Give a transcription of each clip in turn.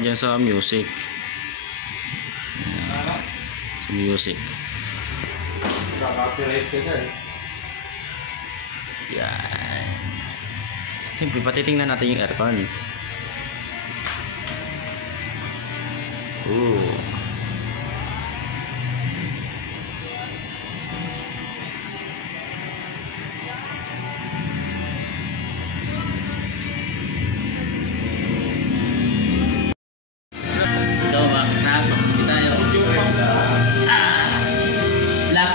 Yan sa music. Sa music. Copyright ka dyan. Yan. Siyempre, patitingnan natin yung aircon. Ooh.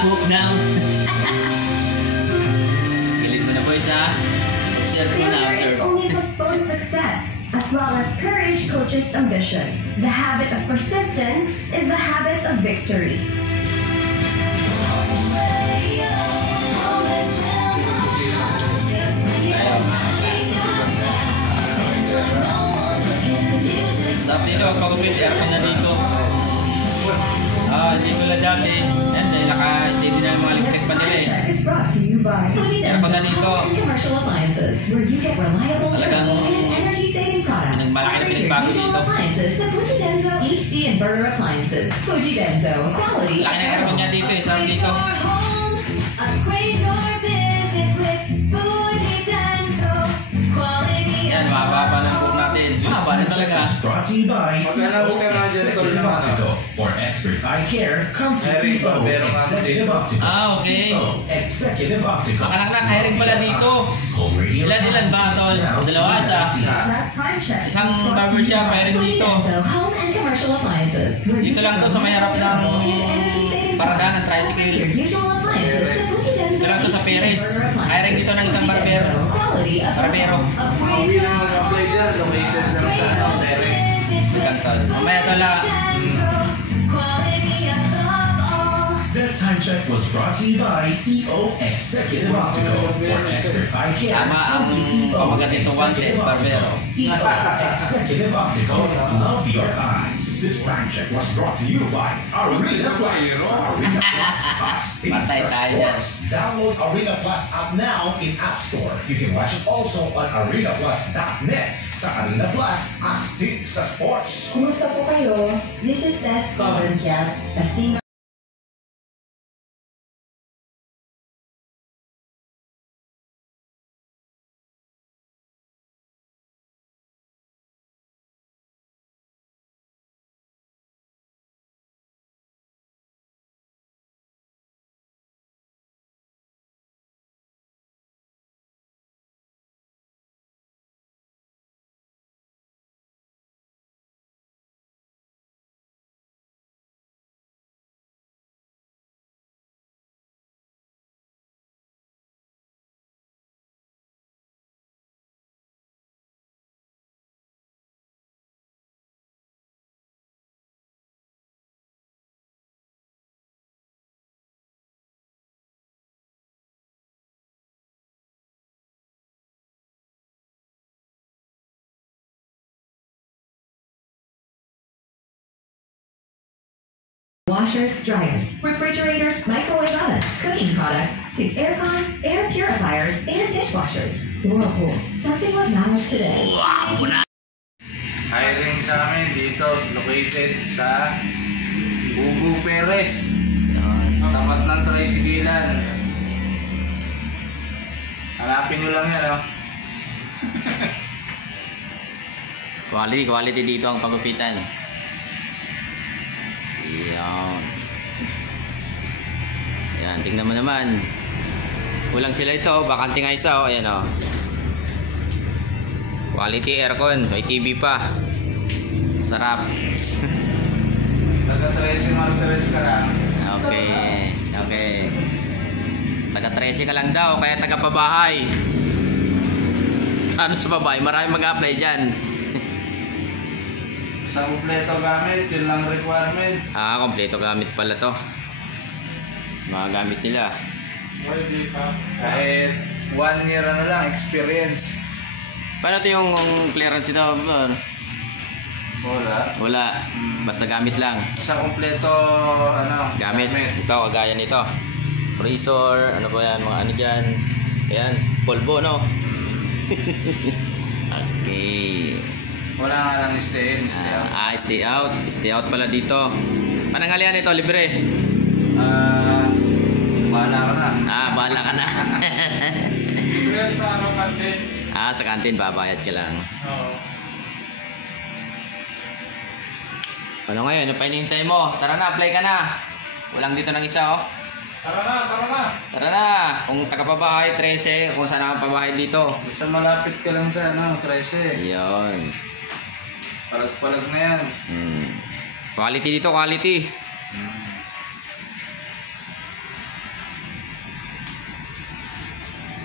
Hook now. Kilit mo na boys ha. Observe mo na, observe. Only postpone success, as well as courage coaches ambition. The habit of persistence is the habit of victory. Stop dito, pag-upit, aircon na dito. Hindi ko lang dati. Yan, naka-steady na yung mga electric pa nila eh. Aircon na dito. Talagang malaki na pinagbago dito. Laki na aircon niya dito eh, sarap dito. Yan, mababa lang po natin. Mababa na talaga. Brought to you by Executive Optical. For expert eye care, come to EO Executive Optical. Okay. Executive Optical. Makanak-nak, hiring pala dito. Ilan ba, Tol? Dalawa, isa. Isang barbershop, hiring dito. Dito lang to sa may harap ng paradaan ng tricycle. Dito lang to sa Perez. Hiring dito ng isang barbero. Barbero. Mamaya ito lang. That time check was brought to you by EO Executive Optical. For expert eye care, Tama ang pamagat ito, wanted, barbero. EO Executive Optical. Love your eyes. This time check was brought to you by Arena Plus. Arena Plus. Patay tayo dyan. Download Arena Plus app now in App Store. You can watch it also on arenaplus.net. Sa Arena Plus, astig sa sports. Kumusta po kayo? This is Tess Covencat, a singer. Washers, dryers, refrigerators, microwave ovens, cooking products, to air cons, air purifiers, and dishwashers. Whirlpool, something what matters today. Hiring sa amin dito, located sa Bubu Perez. Tapat ng tricyclean. Hanapin nyo lang yan, oh. Quality dito ang pagupitan. Ayan, tingnan mo naman. Kulang sila ito, bakante nga isa, oh. Ayan, oh. Quality aircon, may TV pa. Sarap. Taga 13 Martires ka lang. Okay. Taga 13 ka lang daw, kaya taga pabahay. Kano sa babae? Maraming mag-apply dyan. Sa kompleto gamit, yun lang requirement. Kompleto gamit pala to. Mga gamit nila. Kahit 1 year lang, experience. Paano ito yung clearance ito? Wala. Wala. Basta gamit lang. Sa kompleto, ano? Gamit. Ito, kagaya nito. Razor, ano pa yan, mga ano dyan. Ayan, polvo, no? Okay. Wala nga lang stay in, stay out. Stay out. Stay out pala dito. Panangalian ito, libre. Bahala ka na. Bahala ka na. Sa ano kantin? Sa kantin, babayad ka lang. Oo. Ano ngayon? Ano pa hinihintay mo? Tara na, apply ka na. Walang dito ng isa, oh. Tara na, tara na. Tara na. Kung taga-pabahay, 13. Kung saan ang pabahay dito. Basta malapit ka lang sa, 13. Yun. Palag-palag na yan. Quality dito, quality.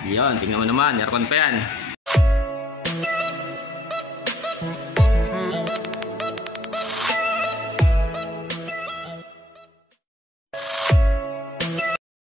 Yun, tingnan mo naman. Aircon pa yan.